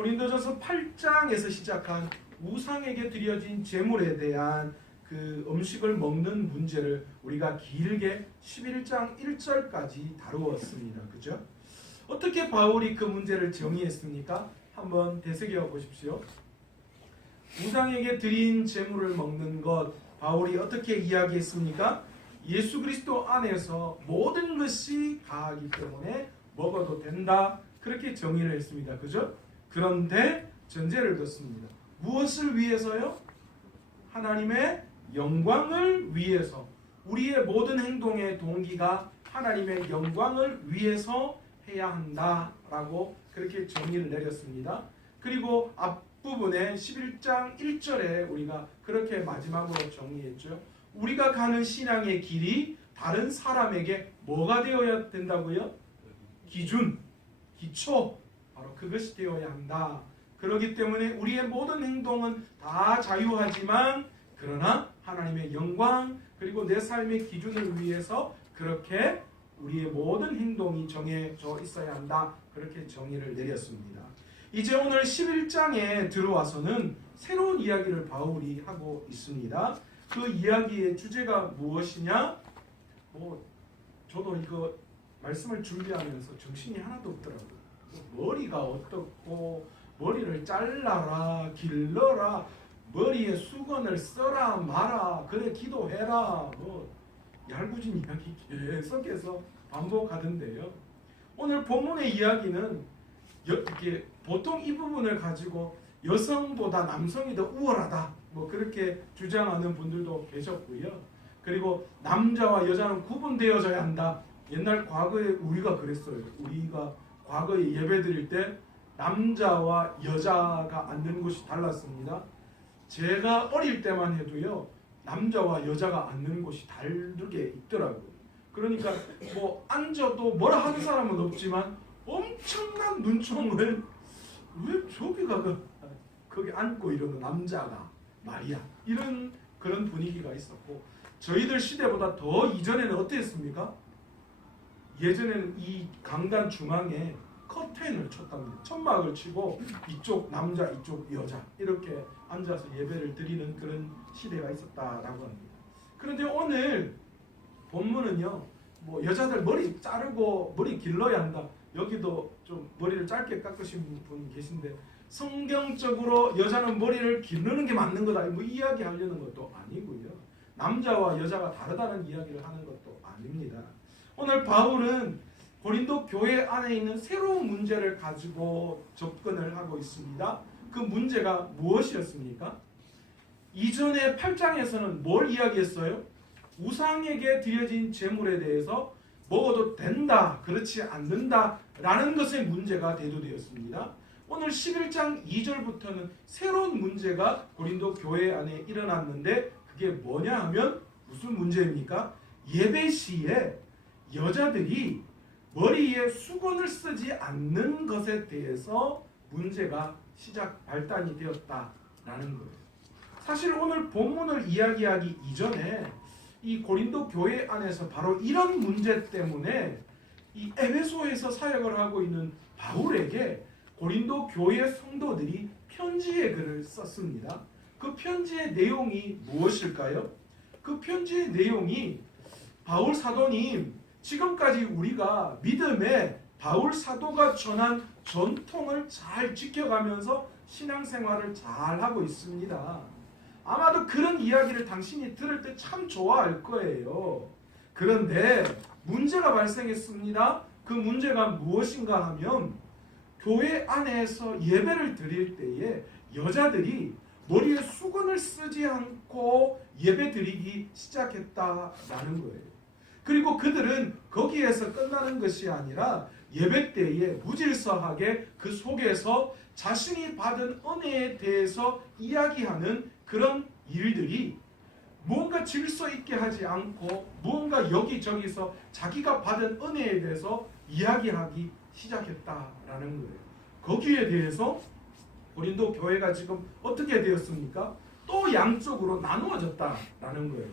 고린도전서 8장에서 시작한 우상에게 드려진 제물에 대한 그 음식을 먹는 문제를 우리가 길게 11장 1절까지 다루었습니다. 그죠? 어떻게 바울이 그 문제를 정의했습니까? 한번 되새겨 보십시오. 우상에게 드린 제물을 먹는 것, 바울이 어떻게 이야기했습니까? 예수 그리스도 안에서 모든 것이 가하기 때문에 먹어도 된다. 그렇게 정의를 했습니다. 그죠? 그런데 전제를 뒀습니다. 무엇을 위해서요? 하나님의 영광을 위해서. 우리의 모든 행동의 동기가 하나님의 영광을 위해서 해야 한다라고 그렇게 정의를 내렸습니다. 그리고 앞부분에 11장 1절에 우리가 그렇게 마지막으로 정의했죠. 우리가 가는 신앙의 길이 다른 사람에게 뭐가 되어야 된다고요? 기준, 기초, 바로 그것이 되어야 한다. 그렇기 때문에 우리의 모든 행동은 다 자유하지만 그러나 하나님의 영광 그리고 내 삶의 기준을 위해서 그렇게 우리의 모든 행동이 정해져 있어야 한다. 그렇게 정의를 내렸습니다. 이제 오늘 11장에 들어와서는 새로운 이야기를 바울이 하고 있습니다. 그 이야기의 주제가 무엇이냐? 저도 이거 말씀을 준비하면서 정신이 하나도 없더라고요. 머리가 어떻고 머리를 잘라라 길러라 머리에 수건을 써라 마라 그래 기도해라 얄궂은 이야기 계속해서 반복하던데요. 오늘 본문의 이야기는 이렇게 보통 이 부분을 가지고 여성보다 남성이 더 우월하다 그렇게 주장하는 분들도 계셨고요. 그리고 남자와 여자는 구분되어져야 한다. 옛날 과거에 우리가 그랬어요. 우리가 과거에 예배 드릴 때 남자와 여자가 앉는 곳이 달랐습니다. 제가 어릴 때만 해도요. 남자와 여자가 앉는 곳이 다르게 있더라고요. 그러니까 앉아도 뭐라 하는 사람은 없지만 엄청난 눈총을 왜 저기가 거기 앉고 이러는 남자가 말이야. 이런 그런 분위기가 있었고 저희들 시대보다 더 이전에는 어땠습니까? 예전에는 이 강단 중앙에 커튼을 쳤답니다. 천막을 치고 이쪽 남자 이쪽 여자 이렇게 앉아서 예배를 드리는 그런 시대가 있었다라고 합니다. 그런데 오늘 본문은요. 여자들 머리 자르고 머리 길러야 한다. 여기도 좀 머리를 짧게 깎으신 분이 계신데 성경적으로 여자는 머리를 기르는 게 맞는 거다. 이야기하려는 것도 아니고요. 남자와 여자가 다르다는 이야기를 하는 것도 아닙니다. 오늘 바울은 고린도 교회 안에 있는 새로운 문제를 가지고 접근을 하고 있습니다. 그 문제가 무엇이었습니까? 이전에 8장에서는 뭘 이야기했어요? 우상에게 드려진 제물에 대해서 먹어도 된다, 그렇지 않는다 라는 것의 문제가 대두되었습니다. 오늘 11장 2절부터는 새로운 문제가 고린도 교회 안에 일어났는데 그게 뭐냐 하면 무슨 문제입니까? 예배 시에 여자들이 머리에 수건을 쓰지 않는 것에 대해서 문제가 발단이 되었다라는 거예요. 사실 오늘 본문을 이야기하기 이전에 이 고린도 교회 안에서 바로 이런 문제 때문에 이 에베소에서 사역을 하고 있는 바울에게 고린도 교회 성도들이 편지의 글을 썼습니다. 그 편지의 내용이 무엇일까요? 그 편지의 내용이 바울 사도님 지금까지 우리가 믿음에 바울 사도가 전한 전통을 잘 지켜가면서 신앙생활을 잘 하고 있습니다. 아마도 그런 이야기를 당신이 들을 때 참 좋아할 거예요. 그런데 문제가 발생했습니다. 그 문제가 무엇인가 하면 교회 안에서 예배를 드릴 때에 여자들이 머리에 수건을 쓰지 않고 예배 드리기 시작했다라는 거예요. 그리고 그들은 거기에서 끝나는 것이 아니라 예배 때에 무질서하게 그 속에서 자신이 받은 은혜에 대해서 이야기하는 그런 일들이 무언가 질서 있게 하지 않고 무언가 여기저기서 자기가 받은 은혜에 대해서 이야기하기 시작했다라는 거예요. 거기에 대해서 고린도 교회가 지금 어떻게 되었습니까? 또 양쪽으로 나누어졌다라는 거예요.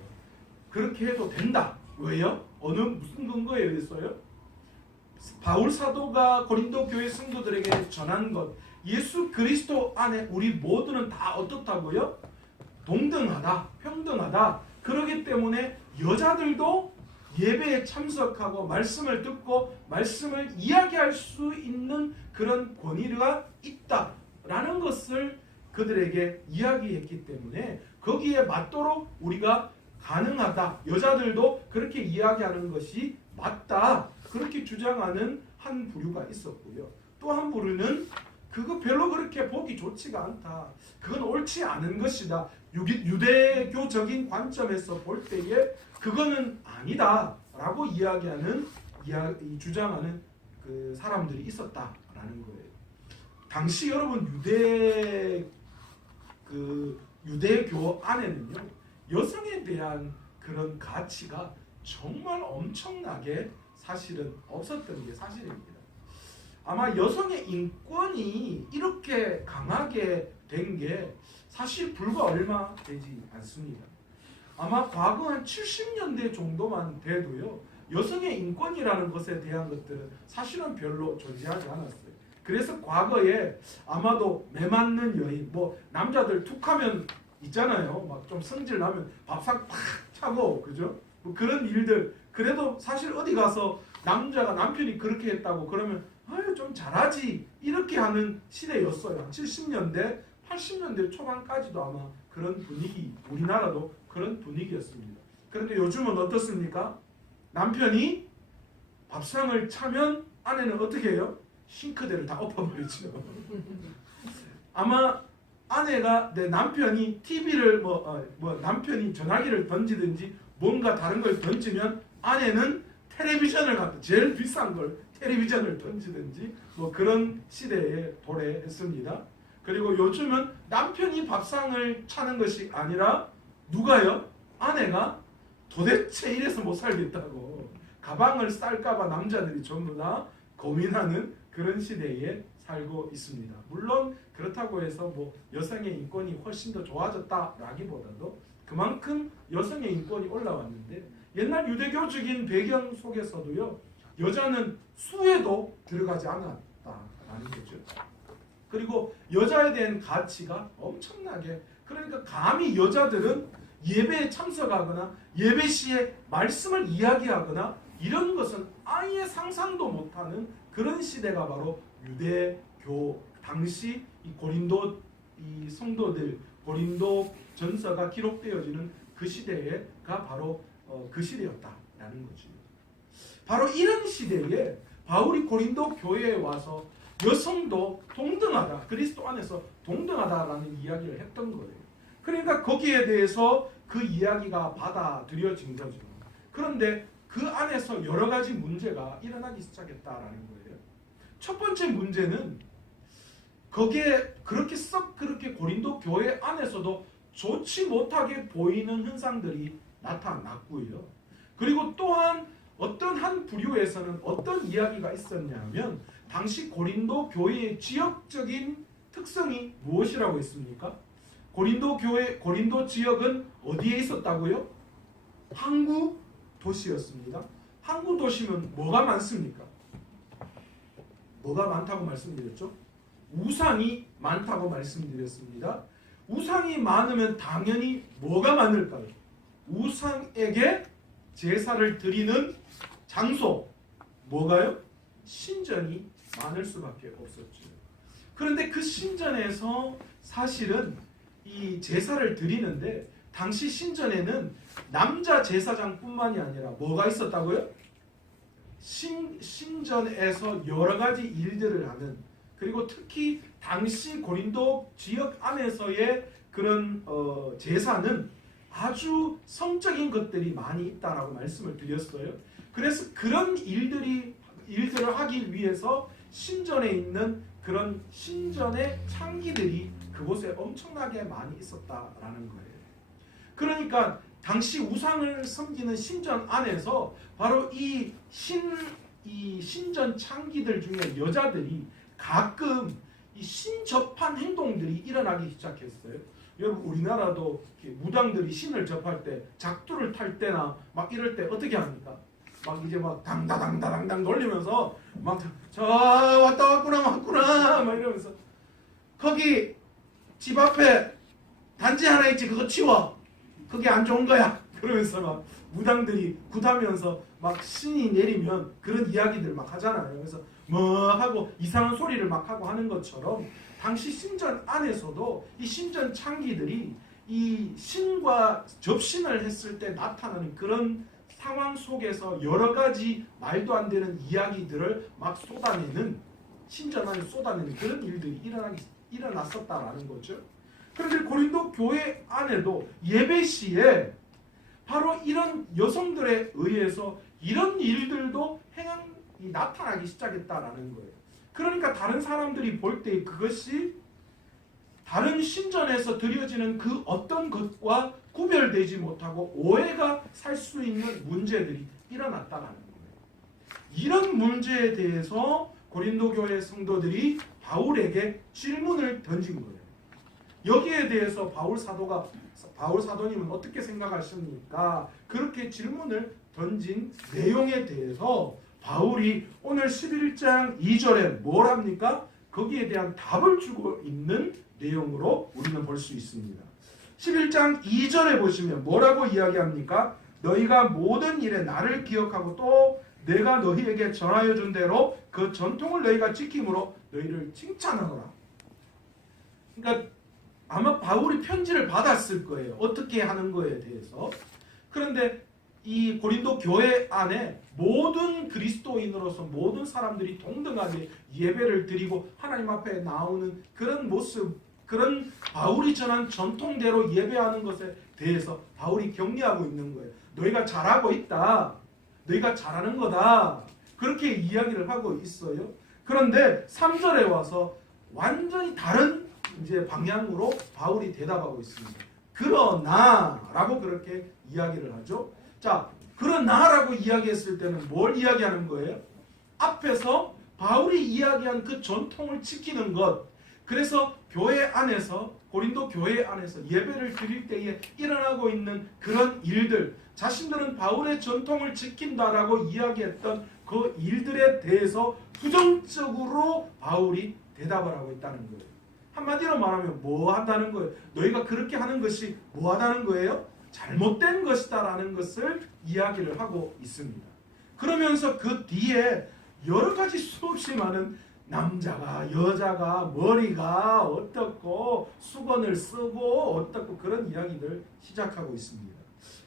그렇게 해도 된다. 왜요? 무슨 근거에 의해서요? 바울 사도가 고린도 교회 성도들에게 전한 것, 예수 그리스도 안에 우리 모두는 다 어떻다고요? 동등하다, 평등하다. 그렇기 때문에 여자들도 예배에 참석하고 말씀을 듣고 말씀을 이야기할 수 있는 그런 권위가 있다라는 것을 그들에게 이야기했기 때문에 거기에 맞도록 우리가 가능하다. 여자들도 그렇게 이야기하는 것이 맞다. 그렇게 주장하는 한 부류가 있었고요. 또 한 부류는 그거 별로 그렇게 보기 좋지가 않다. 그건 옳지 않은 것이다. 유대교적인 관점에서 볼 때에 그거는 아니다 라고 주장하는 그 사람들이 있었다라는 거예요. 당시 여러분 유대교 안에는요, 여성에 대한 그런 가치가 정말 엄청나게 사실은 없었던 게 사실입니다. 아마 여성의 인권이 이렇게 강하게 된 게 사실 불과 얼마 되지 않습니다. 아마 과거 한 70년대 정도만 돼도요, 여성의 인권이라는 것에 대한 것들은 사실은 별로 존재하지 않았어요. 그래서 과거에 아마도 매 맞는 여인, 뭐 남자들 툭하면 있잖아요. 막 좀 성질 나면 밥상 팍 차고, 그죠? 뭐 그런 일들. 그래도 사실 어디 가서 남편이 그렇게 했다고 그러면 아유 좀 잘하지 이렇게 하는 시대였어요. 70년대, 80년대 초반까지도 아마 그런 분위기, 우리나라도 그런 분위기였습니다. 그런데 요즘은 어떻습니까? 남편이 밥상을 차면 아내는 어떻게 해요? 싱크대를 다 엎어버리죠. 아마 아내가 내 남편이 TV를 남편이 전화기를 던지든지 뭔가 다른 걸 던지면 아내는 텔레비전을 갖다 제일 비싼 걸 텔레비전을 던지든지 뭐 그런 시대에 도래했습니다. 그리고 요즘은 남편이 밥상을 차는 것이 아니라 누가요? 아내가 도대체 이래서 못 살겠다고 가방을 쌀까봐 남자들이 전부 다 고민하는 그런 시대에 살고 있습니다. 물론 그렇다고 해서 뭐 여성의 인권이 훨씬 더 좋아졌다라기보다도 그만큼 여성의 인권이 올라왔는데 옛날 유대교적인 배경 속에서도요, 여자는 수에도 들어가지 않았다라는 거죠. 그리고 여자에 대한 가치가 엄청나게, 그러니까 감히 여자들은 예배에 참석하거나 예배 시에 말씀을 이야기하거나 이런 것은 아예 상상도 못하는 그런 시대가 바로 유대교 당시 이 고린도 이 성도들 고린도 전서가 기록되어지는 그 시대가 바로 그 시대였다라는 거죠. 바로 이런 시대에 바울이 고린도 교회에 와서 여성도 동등하다, 그리스도 안에서 동등하다라는 이야기를 했던 거예요. 그러니까 거기에 대해서 그 이야기가 받아들여진 거죠. 그런데 그 안에서 여러 가지 문제가 일어나기 시작했다라는 거예요. 첫 번째 문제는 거기에 그렇게 고린도 교회 안에서도 좋지 못하게 보이는 현상들이 나타났고요. 그리고 또한 어떤 한 부류에서는 어떤 이야기가 있었냐면 당시 고린도 교회의 지역적인 특성이 무엇이라고 했습니까? 고린도 지역은 어디에 있었다고요? 항구 도시였습니다. 항구 도시면 뭐가 많습니까? 뭐가 많다고 말씀드렸죠? 우상이 많다고 말씀드렸습니다. 우상이 많으면 당연히 뭐가 많을까요? 우상에게 제사를 드리는 장소, 뭐가요? 신전이 많을 수밖에 없었죠. 그런데 그 신전에서 사실은 이 제사를 드리는데 당시 신전에는 남자 제사장뿐만이 아니라 뭐가 있었다고요? 신전에서 여러 가지 일들을 하는, 그리고 특히 당시 고린도 지역 안에서의 그런 제사는 아주 성적인 것들이 많이 있다라고 말씀을 드렸어요. 그래서 그런 일들을 하기 위해서 신전에 있는 그런 신전의 창기들이 그곳에 엄청나게 많이 있었다라는 거예요. 그러니까 당시 우상을 섬기는 신전 안에서 바로 이 신전 창기들 중에 여자들이 가끔 이 신접한 행동들이 일어나기 시작했어요. 여러분 우리나라도 무당들이 신을 접할 때 작두를 탈 때나 막 이럴 때 어떻게 합니까? 막 이제 막 당다당다당당 돌리면서 막 저 왔다 왔구나 막 이러면서 거기 집 앞에 단지 하나 있지, 그거 치워. 그게 안 좋은 거야. 그러면서 막 무당들이 굿하면서 막 신이 내리면 그런 이야기들 막 하잖아요. 그래서 뭐 하고 이상한 소리를 막 하고 하는 것처럼 당시 신전 안에서도 이 신전 창기들이 이 신과 접신을 했을 때 나타나는 그런 상황 속에서 여러 가지 말도 안 되는 이야기들을 막 쏟아내는, 신전 안에 쏟아내는 그런 일들이 일어났었다라는 거죠. 그런데 고린도 교회 안에도 예배 시에 바로 이런 여성들에 의해서 이런 일들도 나타나기 시작했다라는 거예요. 그러니까 다른 사람들이 볼 때 그것이 다른 신전에서 드려지는 그 어떤 것과 구별되지 못하고 오해가 살 수 있는 문제들이 일어났다라는 거예요. 이런 문제에 대해서 고린도 교회 성도들이 바울에게 질문을 던진 거예요. 여기에 대해서 바울 사도님은 어떻게 생각하십니까? 그렇게 질문을 던진 내용에 대해서 바울이 오늘 11장 2절에 뭘 합니까? 거기에 대한 답을 주고 있는 내용으로 우리는 볼 수 있습니다. 11장 2절에 보시면 뭐라고 이야기합니까? 너희가 모든 일에 나를 기억하고 또 내가 너희에게 전하여 준 대로 그 전통을 너희가 지킴으로 너희를 칭찬하노라. 그러니까 아마 바울이 편지를 받았을 거예요. 어떻게 하는 거에 대해서. 그런데 이 고린도 교회 안에 모든 그리스도인으로서 모든 사람들이 동등하게 예배를 드리고 하나님 앞에 나오는 그런 모습, 그런 바울이 전한 전통대로 예배하는 것에 대해서 바울이 격려하고 있는 거예요. 너희가 잘하고 있다. 너희가 잘하는 거다. 그렇게 이야기를 하고 있어요. 그런데 3절에 와서 완전히 다른 이제 방향으로 바울이 대답하고 있습니다. 그러나라고 그렇게 이야기를 하죠. 자, 그러나라고 이야기했을 때는 뭘 이야기하는 거예요? 앞에서 바울이 이야기한 그 전통을 지키는 것, 그래서 교회 안에서, 고린도 교회 안에서 예배를 드릴 때에 일어나고 있는 그런 일들, 자신들은 바울의 전통을 지킨다라고 이야기했던 그 일들에 대해서 부정적으로 바울이 대답을 하고 있다는 거예요. 한마디로 말하면 뭐 한다는 거예요? 너희가 그렇게 하는 것이 뭐 하다는 거예요? 잘못된 것이다라는 것을 이야기를 하고 있습니다. 그러면서 그 뒤에 여러 가지 수없이 많은 남자가 여자가 머리가 어떻고 수건을 쓰고 어떻고 그런 이야기를 시작하고 있습니다.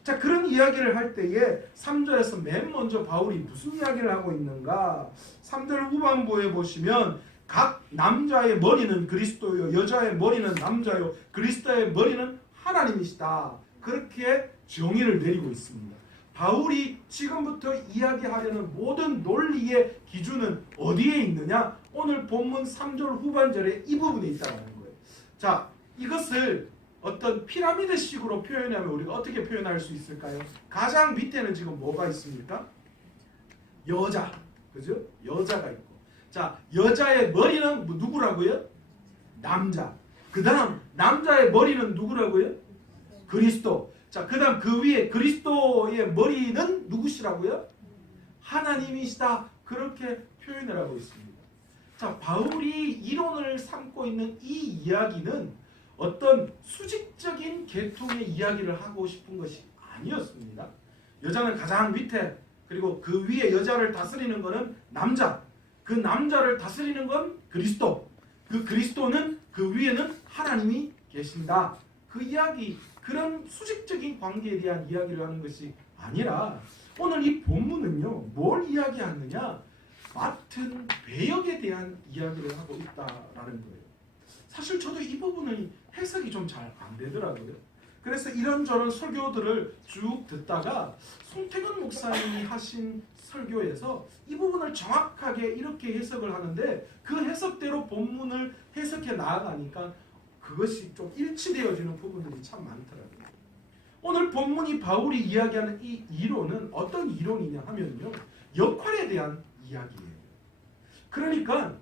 자, 그런 이야기를 할 때에 3절에서 맨 먼저 바울이 무슨 이야기를 하고 있는가? 3절 후반부에 보시면 각 남자의 머리는 그리스도요 여자의 머리는 남자요 그리스도의 머리는 하나님이시다. 그렇게 정의를 내리고 있습니다. 바울이 지금부터 이야기하려는 모든 논리의 기준은 어디에 있느냐? 오늘 본문 3절 후반절에 이 부분에 있다는 거예요. 자, 이것을 어떤 피라미드식으로 표현하면 우리가 어떻게 표현할 수 있을까요? 가장 밑에는 지금 뭐가 있습니까? 여자, 그죠? 여자가 있고, 자, 여자의 머리는 누구라고요? 남자. 그 다음 남자의 머리는 누구라고요? 그리스도. 자, 그 다음 그 위에 그리스도의 머리는 누구시라고요? 하나님이시다. 그렇게 표현을 하고 있습니다. 자, 바울이 이론을 삼고 있는 이 이야기는 어떤 수직적인 계통의 이야기를 하고 싶은 것이 아니었습니다. 여자는 가장 밑에, 그리고 그 위에 여자를 다스리는 것은 남자, 그 남자를 다스리는 건 그리스도, 그 그리스도는 그 위에는 하나님이 계신다. 그 이야기, 그런 수직적인 관계에 대한 이야기를 하는 것이 아니라 오늘 이 본문은요, 뭘 이야기하느냐? 맡은 배역에 대한 이야기를 하고 있다라는 거예요. 사실 저도 이 부분은 해석이 좀 잘 안 되더라고요. 그래서 이런저런 설교들을 쭉 듣다가 송태근 목사님이 하신 설교에서 이 부분을 정확하게 이렇게 해석을 하는데 그 해석대로 본문을 해석해 나아가니까 그것이 좀 일치되어지는 부분들이 참 많더라고요. 오늘 본문이 바울이 이야기하는 이 이론은 어떤 이론이냐 하면요, 역할에 대한 이야기예요. 그러니까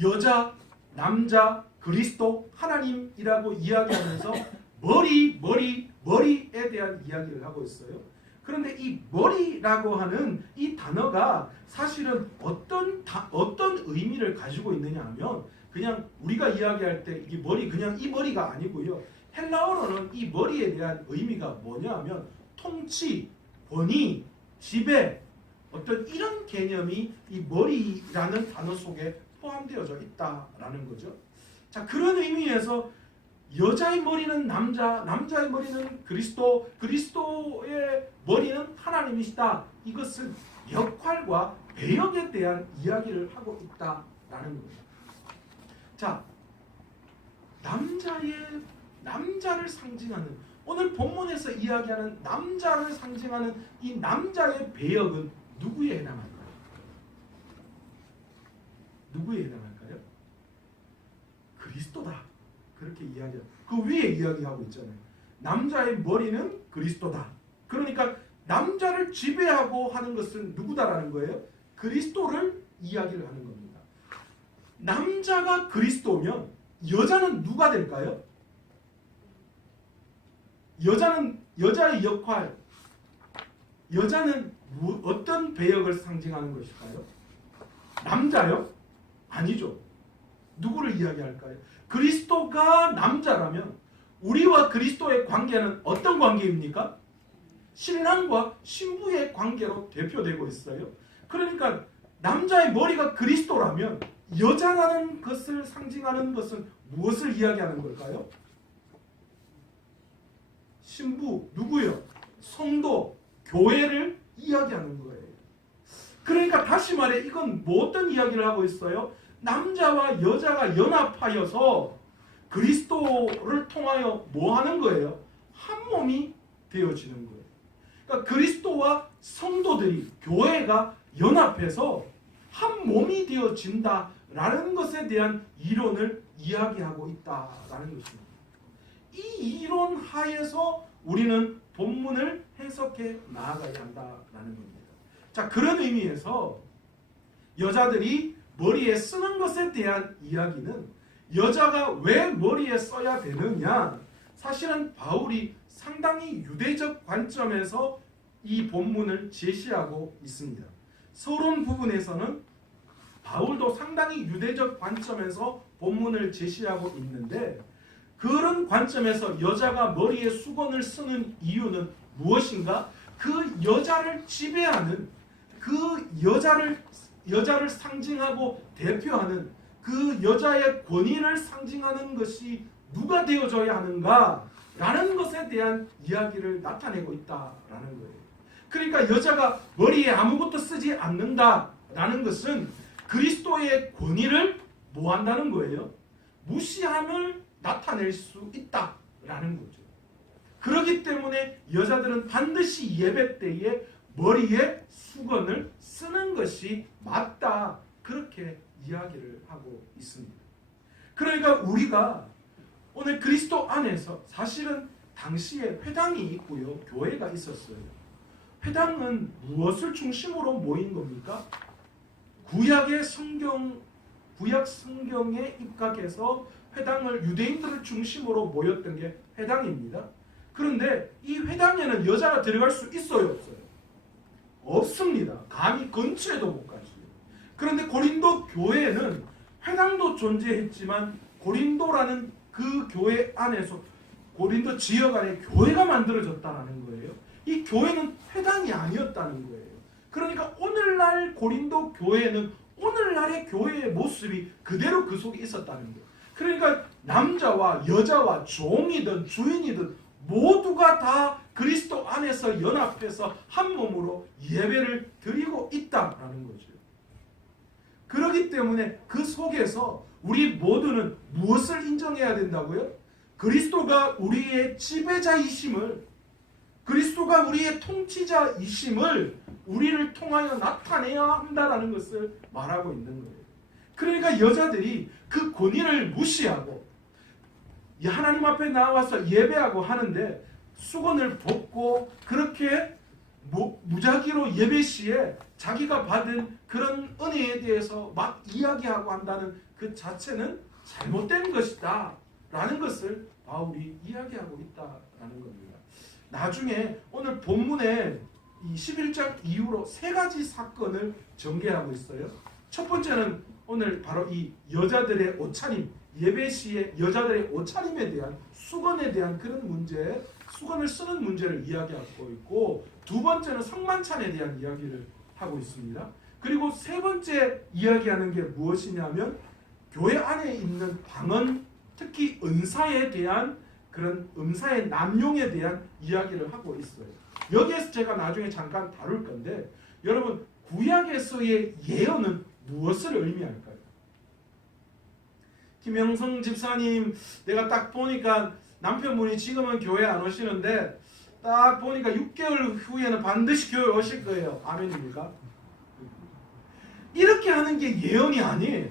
여자, 남자, 그리스도, 하나님이라고 이야기하면서 머리에 대한 이야기를 하고 있어요. 그런데 이 머리라고 하는 이 단어가 사실은 어떤 의미를 가지고 있느냐 하면 그냥 우리가 이야기할 때 이 머리 그냥 이 머리가 아니고요. 헬라어로는 이 머리에 대한 의미가 뭐냐하면 통치, 권위, 지배 어떤 이런 개념이 이 머리라는 단어 속에 포함되어져 있다라는 거죠. 자, 그런 의미에서 여자의 머리는 남자, 남자의 머리는 그리스도, 그리스도의 머리는 하나님이시다. 이것은 역할과 배역에 대한 이야기를 하고 있다라는 겁니다. 자, 남자를 상징하는 오늘 본문에서 이야기하는 남자를 상징하는 이 남자의 배역은 누구에 해당할까요? 누구에 해당할까요? 그리스도다. 그렇게 이야기하죠. 그 위에 이야기하고 있잖아요. 남자의 머리는 그리스도다. 그러니까 남자를 지배하고 하는 것은 누구다라는 거예요? 그리스도를 이야기를 하는 겁니다. 남자가 그리스도면 여자는 누가 될까요? 여자의 역할, 여자는 어떤 배역을 상징하는 것일까요? 남자요? 아니죠. 누구를 이야기할까요? 그리스도가 남자라면 우리와 그리스도의 관계는 어떤 관계입니까? 신랑과 신부의 관계로 대표되고 있어요. 그러니까 남자의 머리가 그리스도라면 여자라는 것을 상징하는 것은 무엇을 이야기하는 걸까요? 신부, 누구요? 성도, 교회를 이야기하는 거예요. 그러니까 다시 말해 이건 뭐 어떤 이야기를 하고 있어요? 남자와 여자가 연합하여서 그리스도를 통하여 뭐 하는 거예요? 한 몸이 되어지는 거예요. 그러니까 그리스도와 성도들이 교회가 연합해서 한 몸이 되어진다라는 것에 대한 이론을 이야기하고 있다라는 것입니다. 이 이론 하에서 우리는 본문을 해석해 나아가야 한다라는 겁니다. 자, 그런 의미에서 여자들이 머리에 쓰는 것에 대한 이야기는 여자가 왜 머리에 써야 되느냐, 사실은 바울이 상당히 유대적 관점에서 이 본문을 제시하고 있습니다. 서론 부분에서는 바울도 상당히 유대적 관점에서 본문을 제시하고 있는데 그런 관점에서 여자가 머리에 수건을 쓰는 이유는 무엇인가? 그 여자를 지배하는, 그 여자를 상징하고 대표하는 그 여자의 권위를 상징하는 것이 누가 되어져야 하는가? 라는 것에 대한 이야기를 나타내고 있다라는 거예요. 그러니까 여자가 머리에 아무것도 쓰지 않는다라는 것은 그리스도의 권위를 뭐 한다는 거예요? 무시함을 나타낼 수 있다라는 거죠. 그렇기 때문에 여자들은 반드시 예배 때에 머리에 수건을 쓰는 것이 맞다, 그렇게 이야기를 하고 있습니다. 그러니까 우리가 오늘 그리스도 안에서 사실은 당시에 회당이 있고요, 교회가 있었어요. 회당은 무엇을 중심으로 모인 겁니까? 구약 성경에 입각해서 회당을 유대인들을 중심으로 모였던 게 회당입니다. 그런데 이 회당에는 여자가 들어갈 수 있어요, 없어요? 없습니다. 감히 근처에도 못 가지. 그런데 고린도 교회에는 회당도 존재했지만 고린도라는 그 교회 안에서 고린도 지역 안에 교회가 만들어졌다는 거예요. 이 교회는 회당이 아니었다는 거예요. 그러니까 오늘날 고린도 교회는 오늘날의 교회의 모습이 그대로 그 속에 있었다는 거예요. 그러니까 남자와 여자와 종이든 주인이든 모두가 다 그리스도 안에서 연합해서 한 몸으로 예배를 드리고 있다라는 거죠. 그렇기 때문에 그 속에서 우리 모두는 무엇을 인정해야 된다고요? 그리스도가 우리의 지배자이심을, 그리스도가 우리의 통치자이심을 우리를 통하여 나타내야 한다는 것을 말하고 있는 거예요. 그러니까 여자들이 그 권위를 무시하고 하나님 앞에 나와서 예배하고 하는데 수건을 벗고 그렇게 무작위로 예배 시에 자기가 받은 그런 은혜에 대해서 막 이야기하고 한다는 그 자체는 잘못된 것이다 라는 것을 바울이 이야기하고 있다라는 겁니다. 나중에 오늘 본문에 이 11장 이후로 세 가지 사건을 전개하고 있어요. 첫 번째는 오늘 바로 이 여자들의 옷차림, 예배 시에 여자들의 옷차림에 대한 수건에 대한 그런 문제, 수건을 쓰는 문제를 이야기하고 있고, 두 번째는 성만찬에 대한 이야기를 하고 있습니다. 그리고 세 번째 이야기하는 게 무엇이냐면 교회 안에 있는 방언, 특히 은사에 대한 그런 은사의 남용에 대한 이야기를 하고 있어요. 여기에서 제가 나중에 잠깐 다룰 건데, 여러분 구약에서의 예언은 무엇을 의미할까요? 김영성 집사님, 내가 딱 보니까 남편분이 지금은 교회 안 오시는데 딱 보니까 6개월 후에는 반드시 교회 오실 거예요. 아멘입니까? 이렇게 하는 게 예언이 아니에요.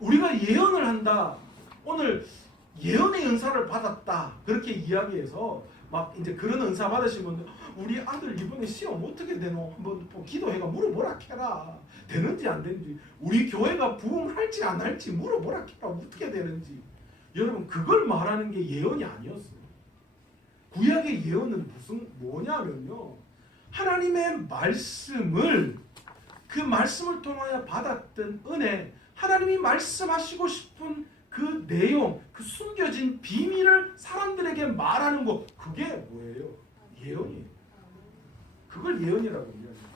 우리가 예언을 한다. 오늘 예언의 은사를 받았다. 그렇게 이야기해서 막 이제 그런 은사 받으신 분들, 우리 아들 이번에 시험 어떻게 되노? 한번 기도해가 물어보라 캐라. 되는지 안 되는지, 우리 교회가 부흥할지 안 할지 물어보라 캐라. 어떻게 되는지. 여러분 그걸 말하는 게 예언이 아니었어요. 구약의 예언은 뭐냐면요, 하나님의 말씀을, 그 말씀을 통하여 받았던 은혜, 하나님이 말씀하시고 싶은 그 내용, 그 숨겨진 비밀을 사람들에게 말하는 것, 그게 뭐예요? 예언이에요. 그걸 예언이라고 이야기합니다.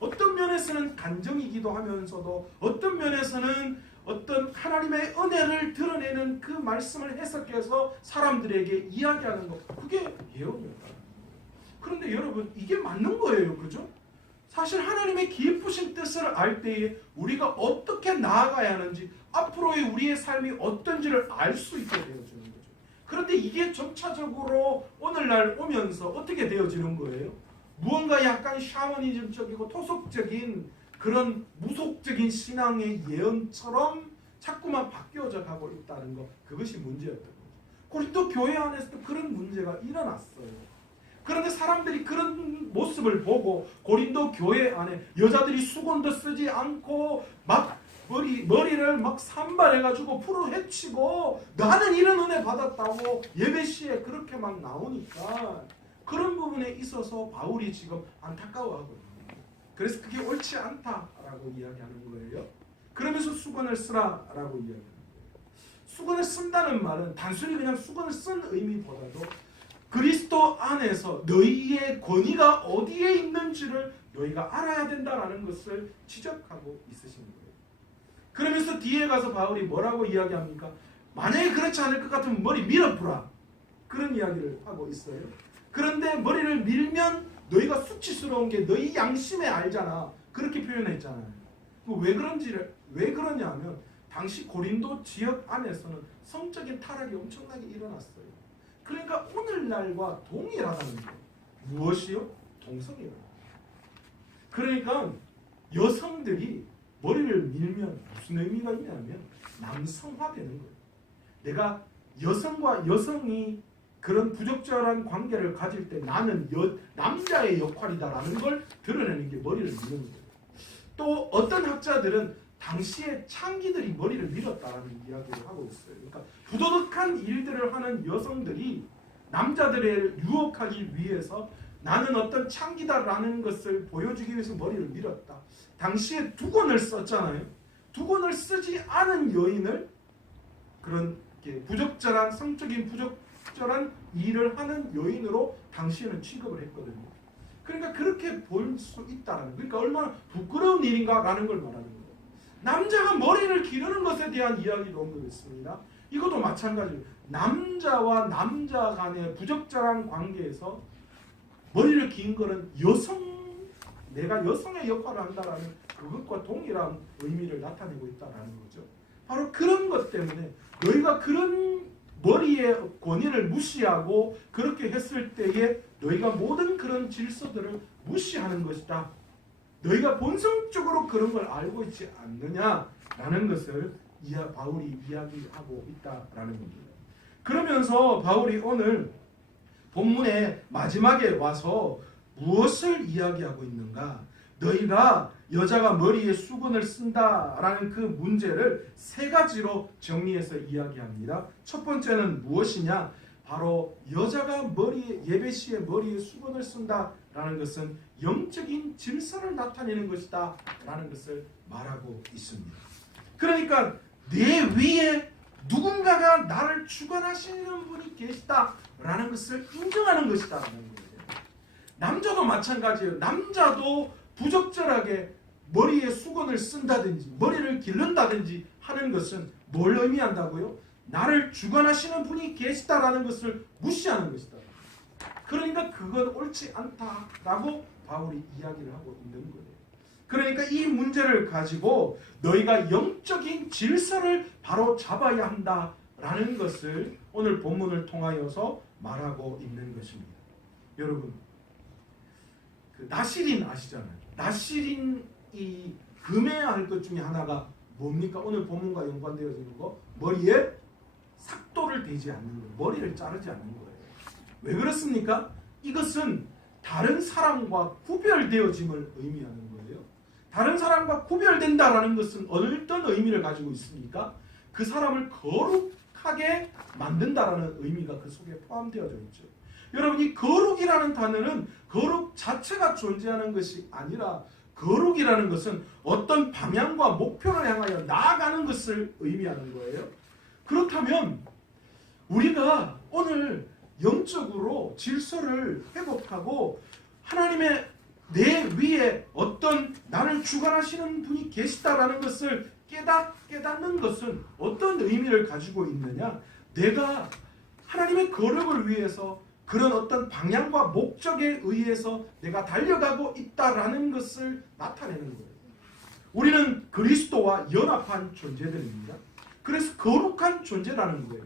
어떤 면에서는 간정이기도 하면서도 어떤 면에서는 어떤 하나님의 은혜를 드러내는 그 말씀을 해석해서 사람들에게 이야기하는 것, 그게 예언이었다. 그런데 여러분 이게 맞는 거예요. 그죠? 사실 하나님의 깊으신 뜻을 알 때에 우리가 어떻게 나아가야 하는지, 앞으로의 우리의 삶이 어떤지를 알 수 있게 되어지는 거죠. 그런데 이게 점차적으로 오늘날 오면서 어떻게 되어지는 거예요? 무언가 약간 샤머니즘적이고 토속적인 그런 무속적인 신앙의 예언처럼 자꾸만 바뀌어져 가고 있다는 것, 그것이 문제였던 거죠. 고린도 교회 안에서도 그런 문제가 일어났어요. 그런데 사람들이 그런 모습을 보고 고린도 교회 안에 여자들이 수건도 쓰지 않고 막 머리를 막 산발해가지고 풀어 헤치고 나는 이런 은혜 받았다고 예배 시에 그렇게 막 나오니까 그런 부분에 있어서 바울이 지금 안타까워하거든요. 그래서 그게 옳지 않다라고 이야기하는 거예요. 그러면서 수건을 쓰라라고 이야기하는 거예요. 수건을 쓴다는 말은 단순히 그냥 수건을 쓴 의미보다도 그리스도 안에서 너희의 권위가 어디에 있는지를 너희가 알아야 된다라는 것을 지적하고 있으신 거예요. 그러면서 뒤에 가서 바울이 뭐라고 이야기합니까? 만약에 그렇지 않을 것 같으면 머리 밀어보라. 그런 이야기를 하고 있어요. 그런데 머리를 밀면 너희가 수치스러운 게 너희 양심에 알잖아. 그렇게 표현했잖아요. 왜 그러냐면 당시 고린도 지역 안에서는 성적인 타락이 엄청나게 일어났어요. 그러니까 오늘날과 동일하다는 거예요. 무엇이요? 동성애요. 그러니까 여성들이 머리를 밀면 무슨 의미가 있냐면 남성화되는 거예요. 내가 여성과 여성이 그런 부적절한 관계를 가질 때 나는 남자의 역할이다라는 걸 드러내는 게 머리를 미는 거예요. 또 어떤 학자들은 당시에 창기들이 머리를 밀었다라는 이야기를 하고 있어요. 그러니까 부도덕한 일들을 하는 여성들이 남자들을 유혹하기 위해서 나는 어떤 창기다라는 것을 보여주기 위해서 머리를 밀었다. 당시에 두건을 썼잖아요. 두건을 쓰지 않은 여인을 그런 부적절한 성적인 부적절한 일을 하는 여인으로 당시에는 취급을 했거든요. 그러니까 그렇게 볼 수 있다는, 그러니까 얼마나 부끄러운 일인가라는 걸 말하는 거예요. 남자가 머리를 기르는 것에 대한 이야기도 언급했습니다. 이것도 마찬가지예요. 남자와 남자 간의 부적절한 관계에서 머리를 긴 거는 내가 여성의 역할을 한다라는 그것과 동일한 의미를 나타내고 있다라는 거죠. 바로 그런 것 때문에 너희가 그런 머리의 권위를 무시하고 그렇게 했을 때에 너희가 모든 그런 질서들을 무시하는 것이다. 너희가 본성적으로 그런 걸 알고 있지 않느냐라는 것을 바울이 이야기하고 있다라는 겁니다. 그러면서 바울이 오늘 본문의 마지막에 와서 무엇을 이야기하고 있는가? 너희가 여자가 머리에 수건을 쓴다라는 그 문제를 세 가지로 정리해서 이야기합니다. 첫 번째는 무엇이냐? 바로 여자가 예배 시에 머리에 수건을 쓴다라는 것은 영적인 질서를 나타내는 것이다 라는 것을 말하고 있습니다. 그러니까 내 위에 누군가가 나를 주관하시는 분이 계시다 라는 것을 인정하는 것이다 라는 거예요. 남자도 마찬가지예요. 남자도 부적절하게 머리에 수건을 쓴다든지 머리를 기른다든지 하는 것은 뭘 의미한다고요? 나를 주관하시는 분이 계시다라는 것을 무시하는 것이다. 그러니까 그건 옳지 않다라고 바울이 이야기를 하고 있는 거예요. 그러니까 이 문제를 가지고 너희가 영적인 질서를 바로 잡아야 한다라는 것을 오늘 본문을 통하여서 말하고 있는 것입니다. 여러분, 그 나시린 아시잖아요. 나시린이 금해야 할 것 중에 하나가 뭡니까? 오늘 본문과 연관되어지는 거, 머리에 삭도를 대지 않는 거예요. 머리를 자르지 않는 거예요. 왜 그렇습니까? 이것은 다른 사람과 구별되어짐을 의미하는 거예요. 다른 사람과 구별된다라는 것은 어떤 의미를 가지고 있습니까? 그 사람을 거룩하게 만든다라는 의미가 그 속에 포함되어져 있죠. 여러분, 이 거룩이라는 단어는 거룩 자체가 존재하는 것이 아니라 거룩이라는 것은 어떤 방향과 목표를 향하여 나아가는 것을 의미하는 거예요. 그렇다면 우리가 오늘 영적으로 질서를 회복하고 하나님의 내 위에 어떤 나를 주관하시는 분이 계시다라는 것을 깨닫는 것은 어떤 의미를 가지고 있느냐? 내가 하나님의 거룩을 위해서 그런 어떤 방향과 목적에 의해서 내가 달려가고 있다라는 것을 나타내는 거예요. 우리는 그리스도와 연합한 존재들입니다. 그래서 거룩한 존재라는 거예요.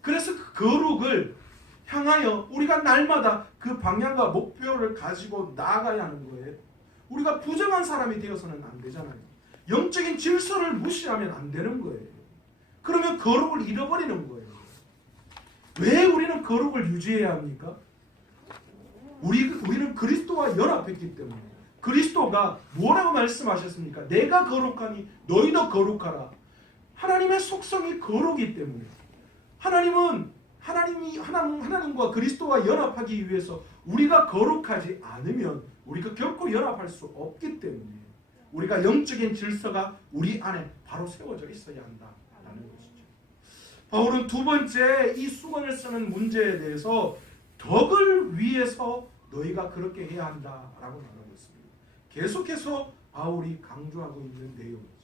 그래서 그 거룩을 향하여 우리가 날마다 그 방향과 목표를 가지고 나아가야 하는 거예요. 우리가 부정한 사람이 되어서는 안 되잖아요. 영적인 질서를 무시하면 안 되는 거예요. 그러면 거룩을 잃어버리는 거예요. 왜 우리는 거룩을 유지해야 합니까? 우리는 그리스도와 연합했기 때문에. 그리스도가 뭐라고 말씀하셨습니까? 내가 거룩하니 너희도 거룩하라. 하나님의 속성이 거룩이기 때문에. 하나님과 그리스도와 연합하기 위해서 우리가 거룩하지 않으면 우리가 결코 연합할 수 없기 때문에 우리가 영적인 질서가 우리 안에 바로 세워져 있어야 한다라는 것이죠. 바울은 두 번째 이 수건을 쓰는 문제에 대해서 덕을 위해서 너희가 그렇게 해야 한다라고 말하고 있습니다. 계속해서 바울이 강조하고 있는 내용이죠.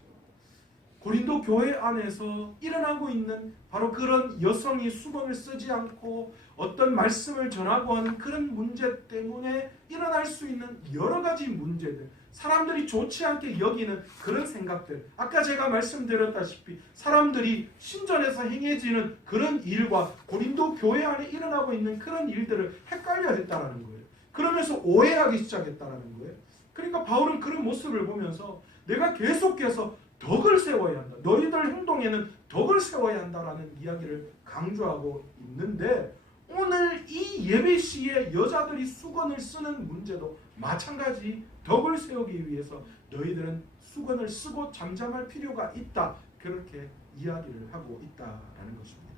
고린도 교회 안에서 일어나고 있는 바로 그런 여성이 수건을 쓰지 않고 어떤 말씀을 전하고 하는 그런 문제 때문에 일어날 수 있는 여러 가지 문제들, 사람들이 좋지 않게 여기는 그런 생각들, 아까 제가 말씀드렸다시피 사람들이 신전에서 행해지는 그런 일과 고린도 교회 안에 일어나고 있는 그런 일들을 헷갈려 했다라는 거예요. 그러면서 오해하기 시작했다라는 거예요. 그러니까 바울은 그런 모습을 보면서 내가 계속해서 덕을 세워야 한다. 너희들 행동에는 덕을 세워야 한다라는 이야기를 강조하고 있는데 오늘 이 예배 시에 여자들이 수건을 쓰는 문제도 마찬가지 덕을 세우기 위해서 너희들은 수건을 쓰고 잠잠할 필요가 있다. 그렇게 이야기를 하고 있다라는 것입니다.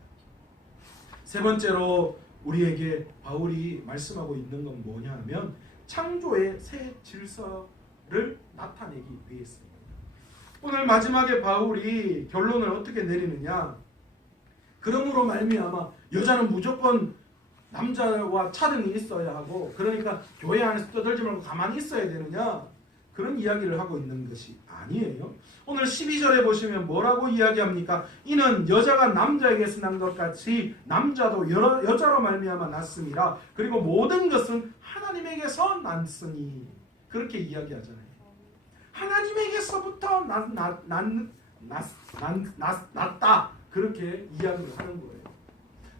세 번째로 우리에게 바울이 말씀하고 있는 건 뭐냐 하면 창조의 새 질서를 나타내기 위해서입니다. 오늘 마지막에 바울이 결론을 어떻게 내리느냐? 그러므로 말미암아 여자는 무조건 남자와 차등이 있어야 하고 그러니까 교회 안에서 떠들지 말고 가만히 있어야 되느냐? 그런 이야기를 하고 있는 것이 아니에요. 오늘 12절에 보시면 뭐라고 이야기합니까? 이는 여자가 남자에게서 난 것 같이 남자도 여자로 말미암아 났음이라. 그리고 모든 것은 하나님에게서 났으니. 그렇게 이야기하잖아요. 하나님에게서부터 났다. 그렇게 이야기를 하는 거예요.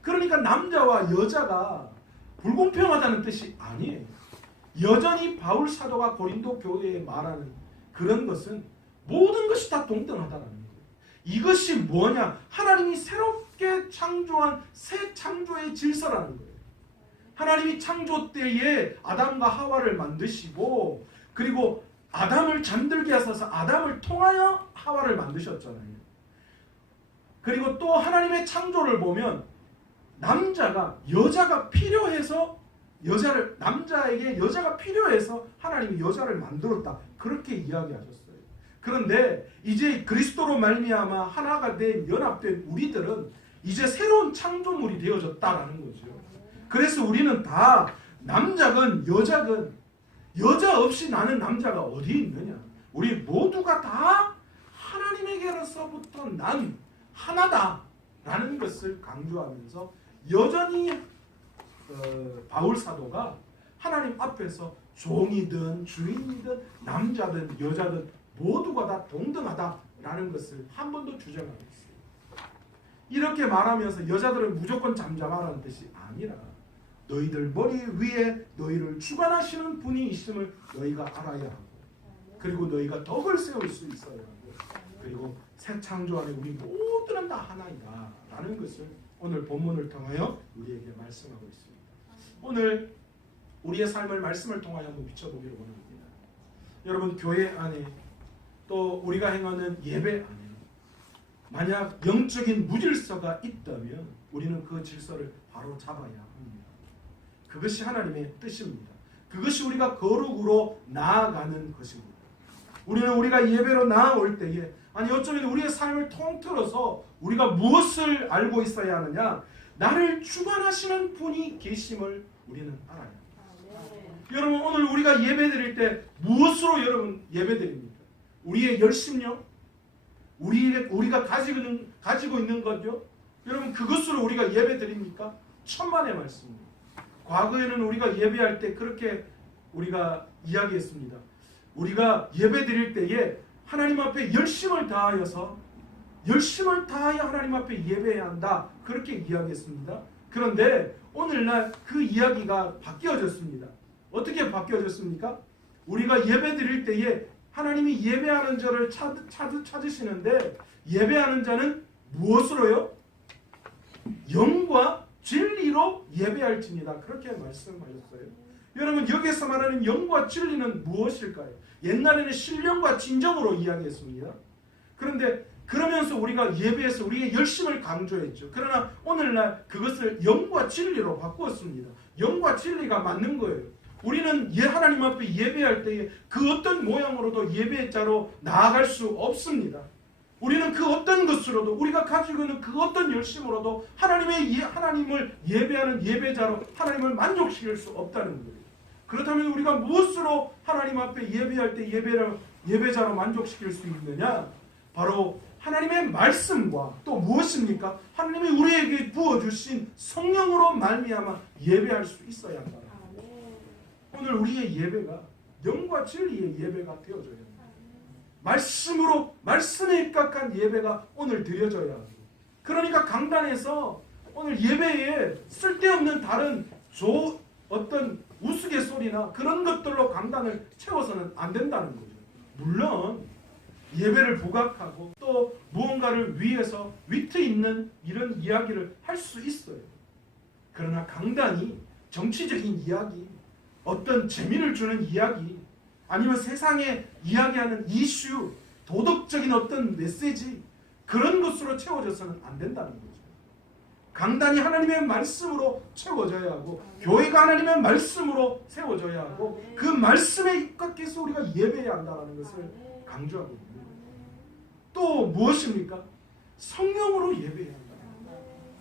그러니까 남자와 여자가 불공평하다는 뜻이 아니에요. 여전히 바울 사도가 고린도 교회에 말하는 그런 것은 모든 것이 다 동등하다는 거예요. 이것이 뭐냐? 하나님이 새롭게 창조한 새 창조의 질서라는 거예요. 하나님이 창조 때에 아담과 하와를 만드시고 그리고 아담을 잠들게 하셔서 아담을 통하여 하와를 만드셨잖아요. 그리고 또 하나님의 창조를 보면 남자가 여자가 필요해서 남자에게 여자가 필요해서 하나님이 여자를 만들었다. 그렇게 이야기하셨어요. 그런데 이제 그리스도로 말미암아 하나가 된 연합된 우리들은 이제 새로운 창조물이 되어졌다라는 거죠. 그래서 우리는 다 남자건 여자건 여자 없이 나는 남자가 어디 있느냐. 우리 모두가 다 하나님에게로서부터 난 하나다라는 것을 강조하면서 여전히 바울 사도가 하나님 앞에서 종이든 주인이든 남자든 여자든 모두가 다 동등하다라는 것을 한 번도 주장하고 있어요. 이렇게 말하면서 여자들은 무조건 잠잠하라는 뜻이 아니라 너희들 머리 위에 너희를 주관하시는 분이 있음을 너희가 알아야 하고 그리고 너희가 덕을 세울 수 있어야 하고 그리고 새 창조 안에 우리 모두는 다 하나이다 라는 것을 오늘 본문을 통하여 우리에게 말씀하고 있습니다. 오늘 우리의 삶을 말씀을 통하여 한번 비춰보기를 원합니다. 여러분 교회 안에 또 우리가 행하는 예배 안에 만약 영적인 무질서가 있다면 우리는 그 질서를 바로 잡아야 합니다. 그것이 하나님의 뜻입니다. 그것이 우리가 거룩으로 나아가는 것입니다. 우리는 우리가 예배로 나아올 때에 아니 어쩌면 우리의 삶을 통틀어서 우리가 무엇을 알고 있어야 하느냐 나를 주관하시는 분이 계심을 우리는 알아야 합니다. 여러분 오늘 우리가 예배 드릴 때 무엇으로 여러분 예배 드립니까? 우리의 열심요? 우리가 가지고 있는 것요? 여러분 그것으로 우리가 예배 드립니까? 천만의 말씀입니다. 과거에는 우리가 예배할 때 그렇게 우리가 이야기했습니다. 우리가 예배 드릴 때에 하나님 앞에 열심을 다하여 하나님 앞에 예배해야 한다. 그렇게 이야기했습니다. 그런데 오늘날 그 이야기가 바뀌어졌습니다. 어떻게 바뀌어졌습니까? 우리가 예배 드릴 때에 하나님이 예배하는 자를 찾으시는데 예배하는 자는 무엇으로요? 영과 진리로 예배할지니라 그렇게 말씀하셨어요. 여러분 여기서 말하는 영과 진리는 무엇일까요? 옛날에는 신령과 진정으로 이야기했습니다. 그런데 그러면서 우리가 예배에서 우리의 열심을 강조했죠. 그러나 오늘날 그것을 영과 진리로 바꾸었습니다. 영과 진리가 맞는 거예요. 우리는 하나님 앞에 예배할 때에 그 어떤 모양으로도 예배자로 나아갈 수 없습니다. 우리는 그 어떤 것으로도 우리가 가지고 있는 그 어떤 열심으로도 하나님을 예배하는 예배자로 하나님을 만족시킬 수 없다는 거예요. 그렇다면 우리가 무엇으로 하나님 앞에 예배할 때 예배자로 만족시킬 수 있느냐? 바로 하나님의 말씀과 또 무엇입니까? 하나님이 우리에게 부어주신 성령으로 말미암아 예배할 수 있어야 한다. 오늘 우리의 예배가 영과 진리의 예배가 되어져야 합니다. 말씀에 입각한 예배가 오늘 드려져야 합니다. 그러니까 강단에서 오늘 예배에 쓸데없는 다른 어떤 우스갯소리나 그런 것들로 강단을 채워서는 안 된다는 거죠. 물론 예배를 부각하고 또 무언가를 위해서 위트 있는 이런 이야기를 할 수 있어요. 그러나 강단이 정치적인 이야기, 어떤 재미를 주는 이야기, 아니면 세상에 이야기하는 이슈, 도덕적인 어떤 메시지 그런 것으로 채워져서는 안 된다는 거죠. 강단이 하나님의 말씀으로 채워져야 하고 교회가 하나님의 말씀으로 세워져야 하고 그 말씀에 입각해서 우리가 예배해야 한다는 것을 강조하고 있습니다. 또 무엇입니까? 성령으로 예배해야 한다.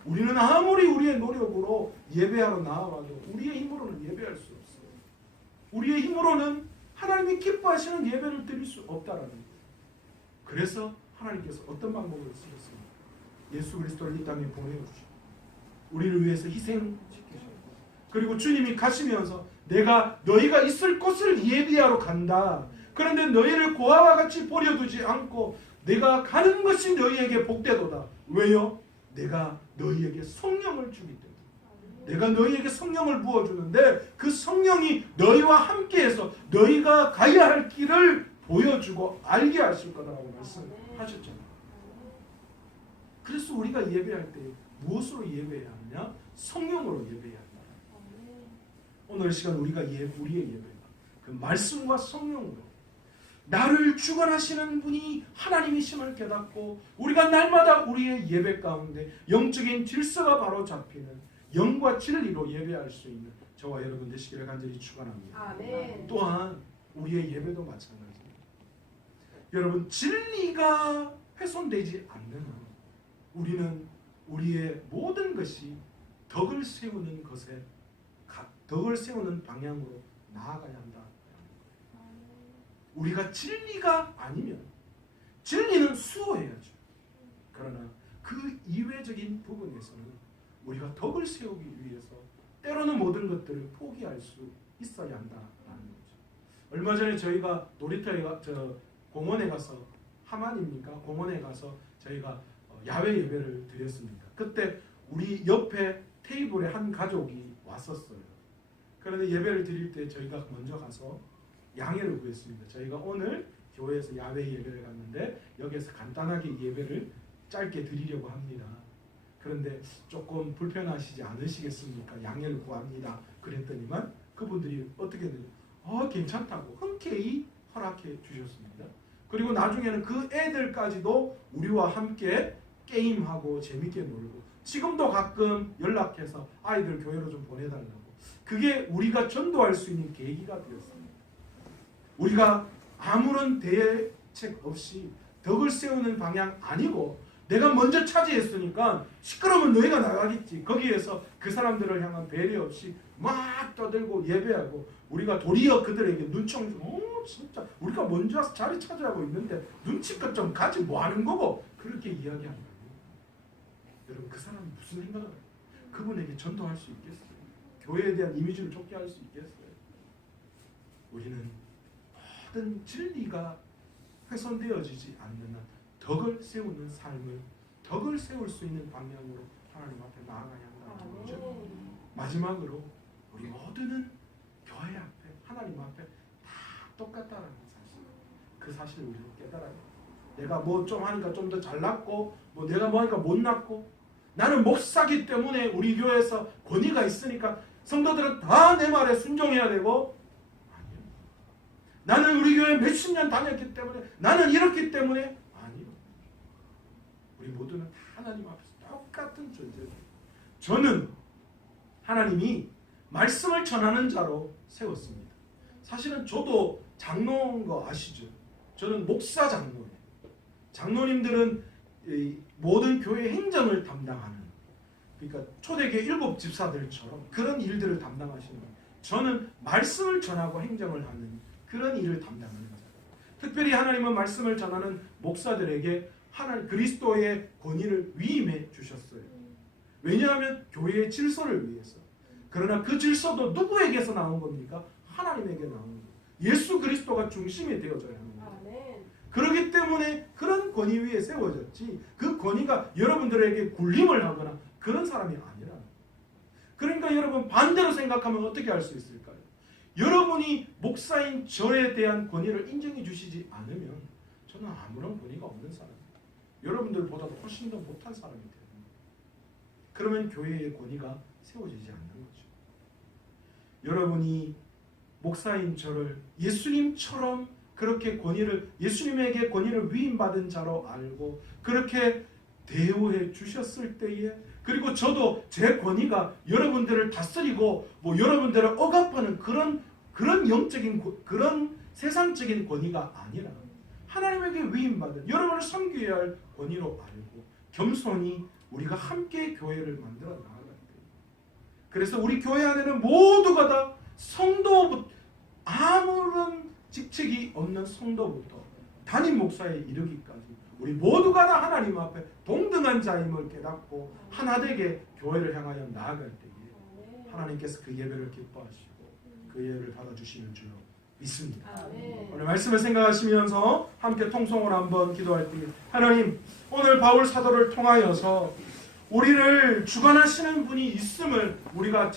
우리는 아무리 우리의 노력으로 예배하러 나아가도 우리의 힘으로는 예배할 수 없어요. 우리의 힘으로는 하나님이 기뻐하시는 예배를 드릴 수 없다라는 거예요. 그래서 하나님께서 어떤 방법을 쓰셨습니까? 예수 그리스도를 이 땅에 보내주시고 우리를 위해서 희생시키셨고 그리고 주님이 가시면서 내가 너희가 있을 곳을 예비하러 간다. 그런데 너희를 고아와 같이 버려두지 않고 내가 가는 것이 너희에게 복되도다. 왜요? 내가 너희에게 성령을 주기 때문에. 내가 너희에게 성령을 부어주는데 그 성령이 너희와 함께해서 너희가 가야 할 길을 보여주고 알게 하실 거다라고 말씀하셨잖아요. 그래서 우리가 예배할 때 무엇으로 예배해야 하느냐? 성령으로 예배해야 한다. 오늘 시간 우리의 예배가 그 말씀과 성령으로 나를 주관하시는 분이 하나님이심을 깨닫고 우리가 날마다 우리의 예배 가운데 영적인 질서가 바로 잡히는 영과 진리로 예배할 수 있는 저와 여러분 되시기를 간절히 축원합니다. 아멘. 또한 우리의 예배도 마찬가지입니다. 여러분 진리가 훼손되지 않는 한 우리는 우리의 모든 것이 덕을 세우는 것에 덕을 세우는 방향으로 나아가야 한다. 우리가 진리가 아니면 진리는 수호해야죠. 그러나 그 이외적인 부분에서는 우리가 덕을 세우기 위해서 때로는 모든 것들을 포기할 수 있어야 한다라는 거죠. 얼마 전에 저희가 놀이터에 공원에 가서 하만입니까? 공원에 가서 저희가 야외 예배를 드렸습니다. 그때 우리 옆에 테이블에 한 가족이 왔었어요. 그런데 예배를 드릴 때 저희가 먼저 가서 양해를 구했습니다. 저희가 오늘 교회에서 야외 예배를 갔는데 여기에서 간단하게 예배를 짧게 드리려고 합니다. 그런데 조금 불편하시지 않으시겠습니까? 양해를 구합니다. 그랬더니만 그분들이 어떻게 했는지 괜찮다고 흔쾌히 허락해 주셨습니다. 그리고 나중에는 그 애들까지도 우리와 함께 게임하고 재밌게 놀고 지금도 가끔 연락해서 아이들 교회로 좀 보내달라고. 그게 우리가 전도할 수 있는 계기가 되었습니다. 우리가 아무런 대책 없이 덕을 세우는 방향 아니고 내가 먼저 차지했으니까 시끄러우면 너희가 나가겠지. 거기에서 그 사람들을 향한 배려 없이 막 떠들고 예배하고 우리가 도리어 그들에게 눈총 주고 진짜 우리가 먼저 와서 자리 차지하고 있는데 눈치껏 좀 가지 뭐 하는 거고 그렇게 이야기하는 거예요. 여러분 그 사람이 무슨 생각을 해요? 그분에게 전도할 수 있겠어요? 교회에 대한 이미지를 좋게 할 수 있겠어요? 우리는 모든 진리가 훼손되어지지 않는 한 덕을 세우는 삶을 덕을 세울 수 있는 방향으로 하나님 앞에 나아가야 한다는 거죠. 마지막으로 우리 모두는 교회 앞에 하나님 앞에 다 똑같다는 사실. 그 사실을 우리는 깨달아야 돼요. 내가 뭐 좀 하니까 좀 더 잘났고 뭐 내가 뭐 하니까 못났고 나는 목사기 때문에 우리 교회에서 권위가 있으니까 성도들은 다 내 말에 순종해야 되고 아니요. 나는 우리 교회 몇십 년 다녔기 때문에 나는 이렇기 때문에 아니요. 우리 모두는 하나님 앞에서 똑같은 존재예요. 저는 하나님이 말씀을 전하는 자로 세웠습니다. 사실은 저도 장로인 거 아시죠? 저는 목사 장로예요. 장로님들은 모든 교회 행정을 담당하는 그러니까 초대교회 일곱 집사들처럼 그런 일들을 담당하시는 거예요. 저는 말씀을 전하고 행정을 하는 그런 일을 담당하는 거예요. 특별히 하나님은 말씀을 전하는 목사들에게 하나님 그리스도의 권위를 위임해 주셨어요. 왜냐하면 교회의 질서를 위해서. 그러나 그 질서도 누구에게서 나온 겁니까? 하나님에게 나온 거예요. 예수 그리스도가 중심이 되어져야 하는 거예요. 그렇기 때문에 그런 권위 위에 세워졌지 그 권위가 여러분들에게 굴림을 하거나 그런 사람이 아니라. 그러니까 여러분 반대로 생각하면 어떻게 할 수 있을까요? 여러분이 목사인 저에 대한 권위를 인정해 주시지 않으면 저는 아무런 권위가 없는 사람이에요. 여러분들보다도 훨씬 더 못한 사람이 되는 거예요. 그러면 교회의 권위가 세워지지 않는 거죠. 여러분이 목사인 저를 예수님처럼 그렇게 예수님에게 권위를 위임받은 자로 알고 그렇게 대우해 주셨을 때에 그리고 저도 제 권위가 여러분들을 다스리고 뭐 여러분들을 억압하는 그런 영적인 그런 세상적인 권위가 아니라 하나님에게 위임받은 여러분을 섬겨야 할 권위로 알고 겸손히 우리가 함께 교회를 만들어 나아갈 때 그래서 우리 교회 안에는 모두가 다 성도부터 아무런 직책이 없는 성도부터 담임 목사에 이르기까지 우리 모두가 다 하나님 앞에 동등한 자임을 깨닫고 하나되게 교회를 향하여 나아갈 때에 하나님께서 그 예배를 기뻐하시고 그 예배를 받아주시는 줄로 믿습니다. 오늘 말씀을 생각하시면서 함께 통성으로 한번 기도할 때 하나님 오늘 바울 사도를 통하여서 우리를 주관하시는 분이 있음을 우리가